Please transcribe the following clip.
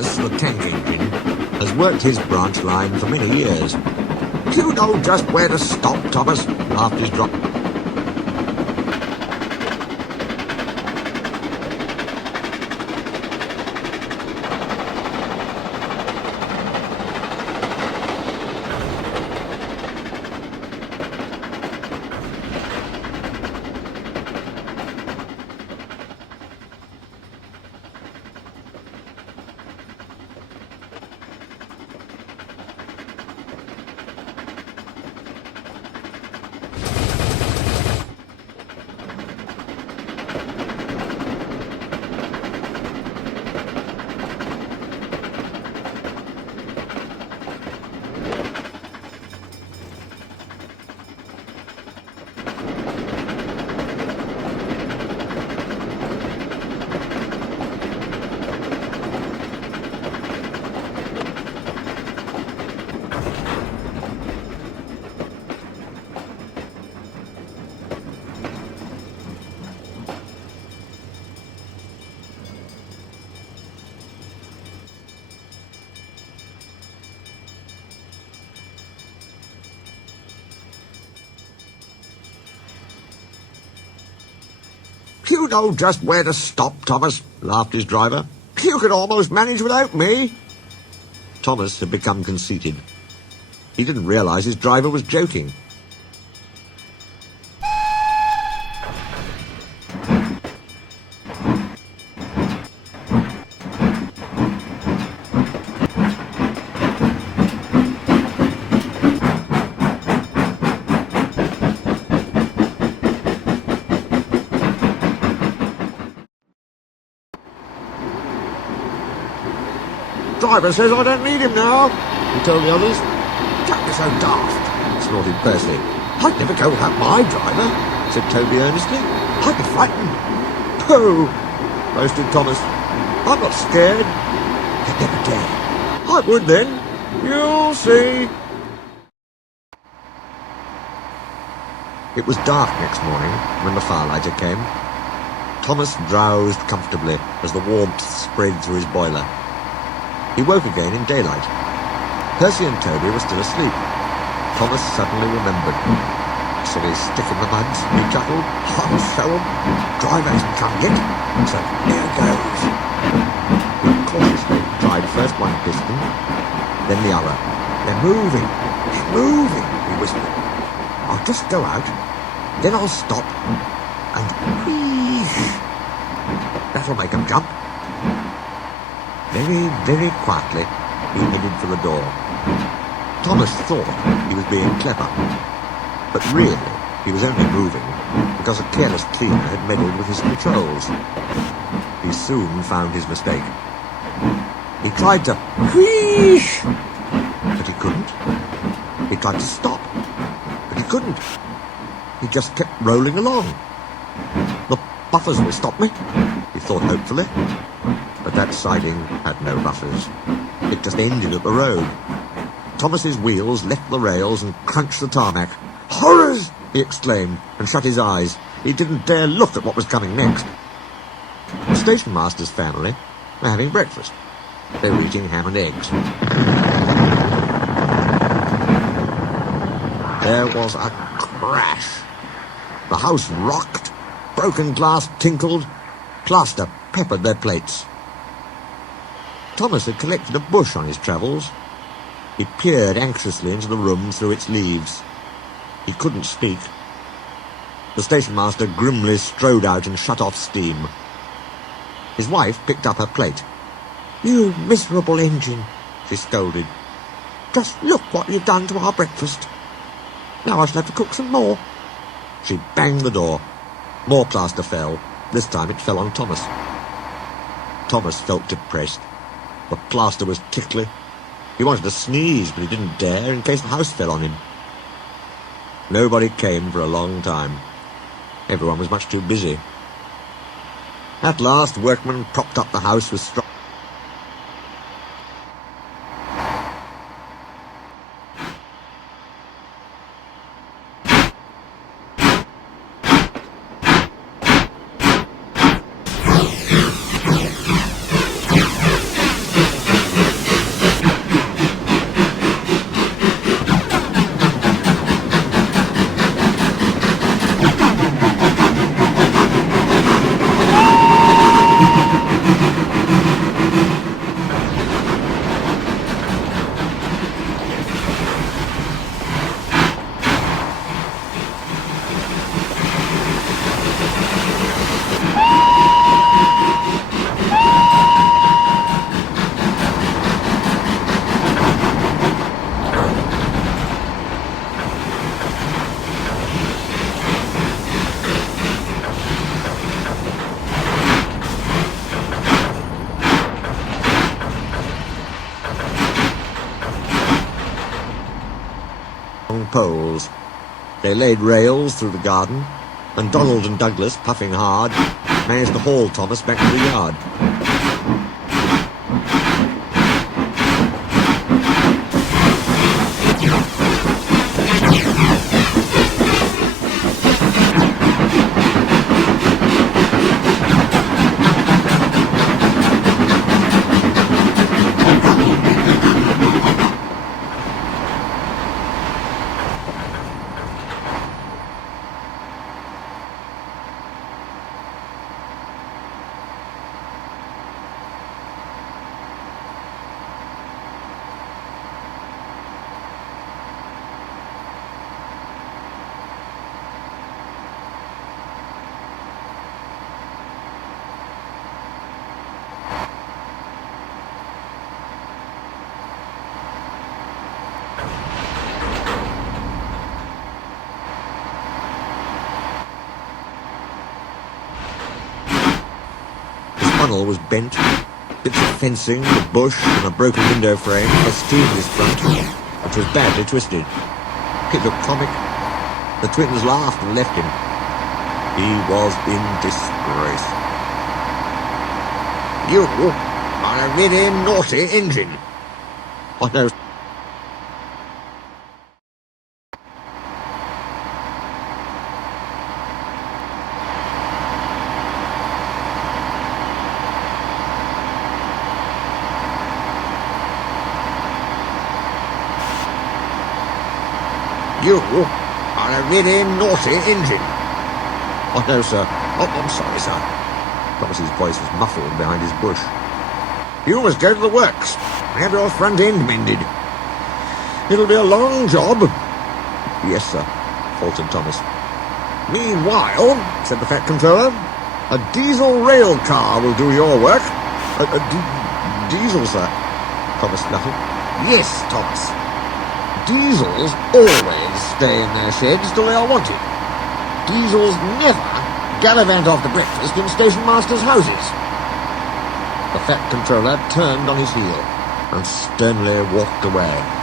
Thomas, the tank engine, has worked his branch line for many years. You know just where to stop, Thomas, laughed his driver. You know just where to stop, Thomas, laughed his driver. You could almost manage without me. Thomas had become conceited. He didn't realise his driver was joking. Driver says I don't need him now, he told the others. Don't be so daft, snorted Percy. I'd never go without my driver, said Toby earnestly. I'd be frightened. Pooh, boasted Thomas. I'm not scared. You'd never dare. I would then. You'll see. It was dark next morning when the firelighter came. Thomas drowsed comfortably as the warmth spread through his boiler. He woke again in daylight. Percy and Toby were still asleep. Thomas suddenly remembered. Silly stick in the muds, he chuckled. I'll show 'em. Driver hasn't come yet, so here goes. He cautiously tried first one piston, then the other. They're moving, he whispered. I'll just go out, then I'll stop, and wheesh. That'll make 'em jump. Very, very quietly, he headed for the door. Thomas thought he was being clever, but really he was only moving because a careless cleaner had meddled with his controls. He soon found his mistake. He tried to wheesh, but he couldn't. He tried to stop, but he couldn't. He just kept rolling along. The buffers will stop me, he thought hopefully. But that siding had no buffers. It just ended at the road. Thomas's wheels left the rails and crunched the tarmac. Horrors! He exclaimed and shut his eyes. He didn't dare look at what was coming next. The station master's family were having breakfast. They were eating ham and eggs. There was a crash. The house rocked. Broken glass tinkled. Plaster peppered their plates. Thomas had collected a bush on his travels. He peered anxiously into the room through its leaves. He couldn't speak. The station master grimly strode out and shut off steam. His wife picked up her plate. You miserable engine, she scolded. Just look what you've done to our breakfast. Now I shall have to cook some more. She banged the door. More plaster fell. This time it fell on Thomas. Thomas felt depressed. The plaster was tickly. He wanted to sneeze, but he didn't dare in case the house fell on him. Nobody came for a long time. Everyone was much too busy. At last, workmen propped up the house with straw. poles. They laid rails through the garden, and Donald and Douglas, puffing hard, managed to haul Thomas back to the yard. The funnel was bent. Bits of fencing, a bush, and a broken window frame festooned his front, which was badly twisted. It looked comic. The twins laughed and left him. He was in disgrace. You are a really naughty engine. I know. You are a really naughty engine. Oh, no, sir. Oh, I'm sorry, sir. Thomas's voice was muffled behind his bush. You must go to the works and have your front end mended. It'll be a long job. Yes, sir, faltered Thomas. Meanwhile, said the Fat Controller, a diesel rail car will do your work. Diesel, sir, Thomas snuffled. Yes, Thomas. Diesels always stay in their sheds till they are wanted. Diesels never gallivant after breakfast in station masters' houses. The Fat Controller turned on his heel and sternly walked away.